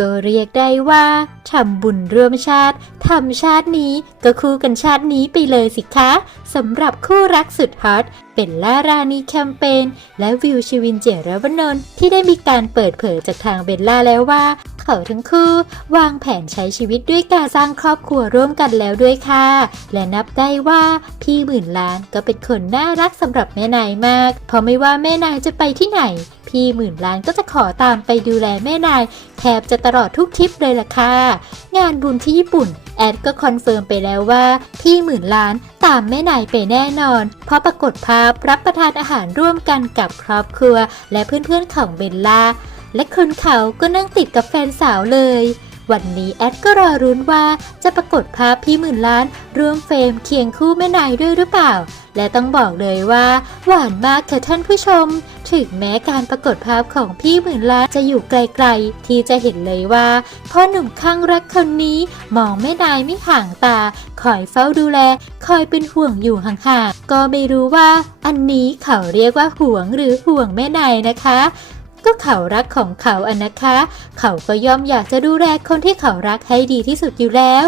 ก็เรียกได้ว่าทำบุญร่วมชาติทำชาตินี้ก็คู่กันชาตินี้ไปเลยสิคะสำหรับคู่รักสุดฮอตเป็นล่ารานีแคมเปญและวิวชวินเจรวนนท์ที่ได้มีการเปิดเผยจากทางเบลล่าแล้วว่า เขาทั้งคู่วางแผนใช้ชีวิตด้วยการสร้างครอบครัวร่วมกันแล้วด้วยค่ะ และนับได้ว่าพี่หมื่นล้านก็เป็นคนน่ารักสำหรับแม่นายมาก เพราะไม่ว่าแม่นายจะไปที่ไหน พี่หมื่นล้านก็จะขอตามไปดูแลแม่นายแทบจะตลอดทุกทริปเลยล่ะค่ะ งานบุญที่ญี่ปุ่น แอดก็คอนเฟิร์มไปแล้วว่า พี่หมื่นล้านตามแม่นายไปแน่นอน เพราะปรากฏภาพรับประทานอาหารร่วมกันกับครอบครัว และเพื่อนๆของเบลล่า และคนเขาก็นั่งติดกับแฟนสาวเลยวันนี้แอดก็รอรุ้นว่าจะปรากฏภาพพี่หมื่นล้านร่วมเฟรมเคียงคู่แม่นายด้วยหรือเปล่า และต้องบอกเลยว่า หวานมากเถอะท่านผู้ชม ถึงแม้การปรากฏภาพของพี่หมื่นล้านจะอยู่ไกลๆ ที่จะเห็นเลยว่าพ่อหนุ่มข้างรักคนนี้มองแม่นายไม่ห่างตา คอยเฝ้าดูแล คอยเป็นห่วงอยู่ห่างๆ ก็ไม่รู้ว่า อันนี้เขาเรียกว่าห่วงหรือห่วงแม่นายนะคะก็เขารักของเขาอันนะคะ เขาก็ย่อมอยากจะดูแลคนที่เขารักให้ดีที่สุดอยู่แล้ว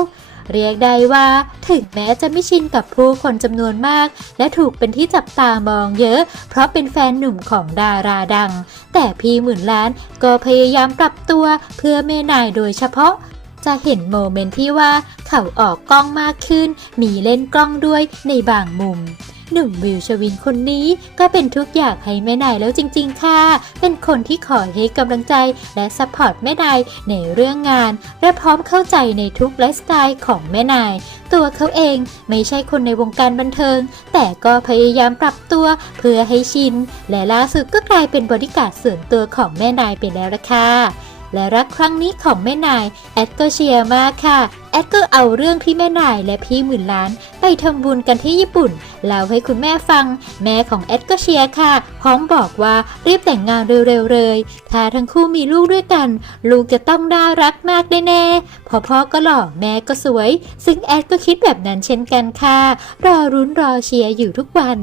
เรียกได้ว่า ถึงแม้จะไม่ชินกับผู้คนจำนวนมาก และถูกเป็นที่จับตามองเยอะ เพราะเป็นแฟนหนุ่มของดาราดัง แต่พี่หมื่นล้านก็พยายามปรับตัวเพื่อแม่นายโดยเฉพาะจะเห็นโมเมนต์ที่ว่าเขาออกกล้องมากขึ้น มีเล่นกล้องด้วยในบางมุม หนุ่มวิวชวินคนนี้ก็เป็นทุกอย่างให้แม่นายแล้วจริง ๆ ค่ะ เป็นคนที่คอยให้กำลังใจและซัพพอร์ตแม่นายในเรื่องงาน และพร้อมเข้าใจในทุกไลฟ์สไตล์ของแม่นาย ตัวเขาเองไม่ใช่คนในวงการบันเทิง แต่ก็พยายามปรับตัวเพื่อให้ชิน และล่าสุดก็กลายเป็นบริการส่วนตัวของแม่นายไปแล้วละค่ะและรักครั้งนี้ของแม่นายแอดก็เชียร์มากค่ะ แอดก็เอาเรื่องที่แม่นายและพี่หมื่นล้าน ไปทำบุญกันที่ญี่ปุ่นเล่าให้คุณแม่ฟัง แม่ของแอดก็เชียร์ค่ะ พร้อมบอกว่ารีบแต่งงานเร็วๆเลย ถ้าทั้งคู่มีลูกด้วยกัน ลูกจะต้องน่ารักมากแน่ๆพอพ่อก็หล่อแม่ก็สวย ซึ่งแอดก็คิดแบบนั้นเช่นกันค่ะ รอรุ้นรอเชียร์อยู่ทุกวัน